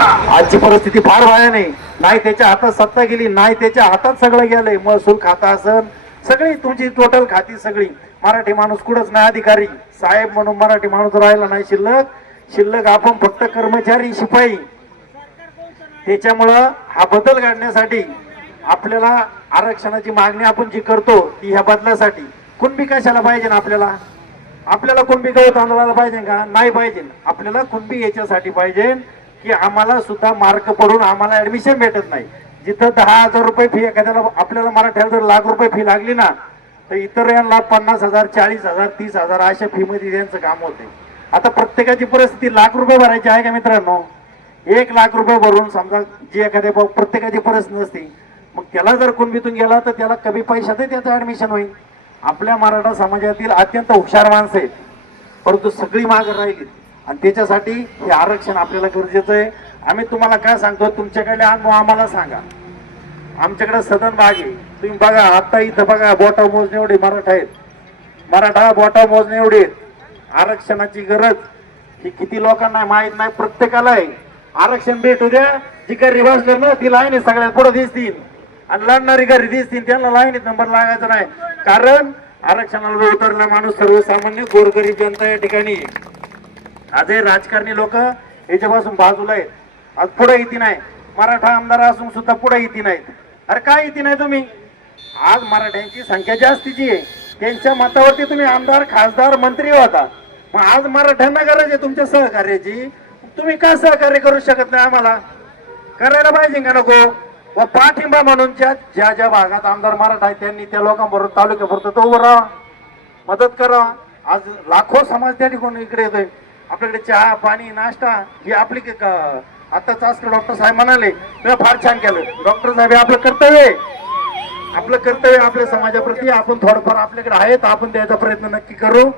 आजची परिस्थिती फार भयान आहे नाही त्याच्या हातात सत्ता गेली नाही त्याच्या हातात सगळं गेलंय. महसूल खाता असन सगळी तुमची टोटल खाती सगळी. मराठी माणूस कुठंच नाही अधिकारी. साहेब म्हणून मराठी माणूस राहिला नाही शिल्लक. शिल्लक आपण फक्त कर्मचारी शिपाई. त्याच्यामुळं हा बदल घडण्यासाठी आपल्याला आरक्षणाची मागणी आपण जी करतो ती ह्या बदलासाठी. कुणबी कशाला पाहिजे ना आपल्याला? आपल्याला कुणबी गवत तांदळाला पाहिजे का? नाही पाहिजे. आपल्याला कुणबी याच्यासाठी पाहिजे? की आम्हाला सुद्धा मार्क पडून आम्हाला ऍडमिशन भेटत नाही. जिथं दहा हजार रुपये फी एखाद्याला आपल्याला मराठ्याला जर लाख रुपये फी लागली ना तर इतर यांना पन्नास हजार चाळीस हजार तीस हजार अशा फीमध्ये त्यांचं काम होते. आता प्रत्येकाची परिस्थिती लाख रुपये भरायची आहे का मित्रांनो? एक लाख रुपये भरून समजा जी एखाद्या प्रत्येकाची परिस्थिती नसते मग त्याला जर कुणबीतून गेला तर त्याला कमी पैशातही त्याचं ऍडमिशन होईल. आपल्या मराठा समाजातील अत्यंत हुशार माणसं आहेत. परंतु सगळी माग राहिली. आणि त्याच्यासाठी हे आरक्षण आपल्याला गरजेचं आहे. आम्ही तुम्हाला काय सांगतो तुमच्याकडे अनुभव आम्हाला सांगा. आमच्याकडे सदन भाग आहे. तुम्ही बघा आत्ता इथं बघा बोटा मोजणे एवढे मराठा आहेत. मराठा बोटा मोजणे एवढे आहेत. आरक्षणाची गरज ही किती लोकांना माहीत नाही प्रत्येकाला आहे. आरक्षण भेटू द्या जी काही बसले ना ती लाईन आहे सगळ्यात पुढे दिसतील. आणि लढणारी घरी दिसतील त्यांना लाईनीत नंबर लागायचा नाही. कारण आरक्षणाला उतरला माणूस सर्वसामान्य गोरगरीब जनता या ठिकाणी आहे. आज हे राजकारणी लोक याच्यापासून बाजूला आहेत. आज पुढे येते नाही. मराठा आमदार असून सुद्धा पुढे येते नाहीत. अरे काय येते नाही तुम्ही? आज मराठ्यांची संख्या जास्तीची आहे त्यांच्या मतावरती तुम्ही आमदार खासदार मंत्री होता. मग आज मराठ्यांना गरज आहे तुमच्या सहकार्याची. तुम्ही का सहकार्य करू शकत नाही आम्हाला? करायला पाहिजे का नको? व पाठिंबा म्हणून ज्या ज्या भागात आमदार मराठा आहेत त्यांनी त्या लोकांबरोबर तालुक्यापुरतं तो उभं राहा. मदत करा. आज लाखो समाज त्या ठिकाणी इकडे येतोय. आपल्याकडे चहा पाणी नाश्ता ही आपली क- आताच असलं डॉक्टर साहेब म्हणाले मी फार छान केलं. डॉक्टर साहेब आपलं कर्तव्य आहे. आपलं कर्तव्य आपल्या समाजाप्रती आपण थोडंफार आपल्याकडे आहे तर आपण द्यायचा प्रयत्न नक्की करू.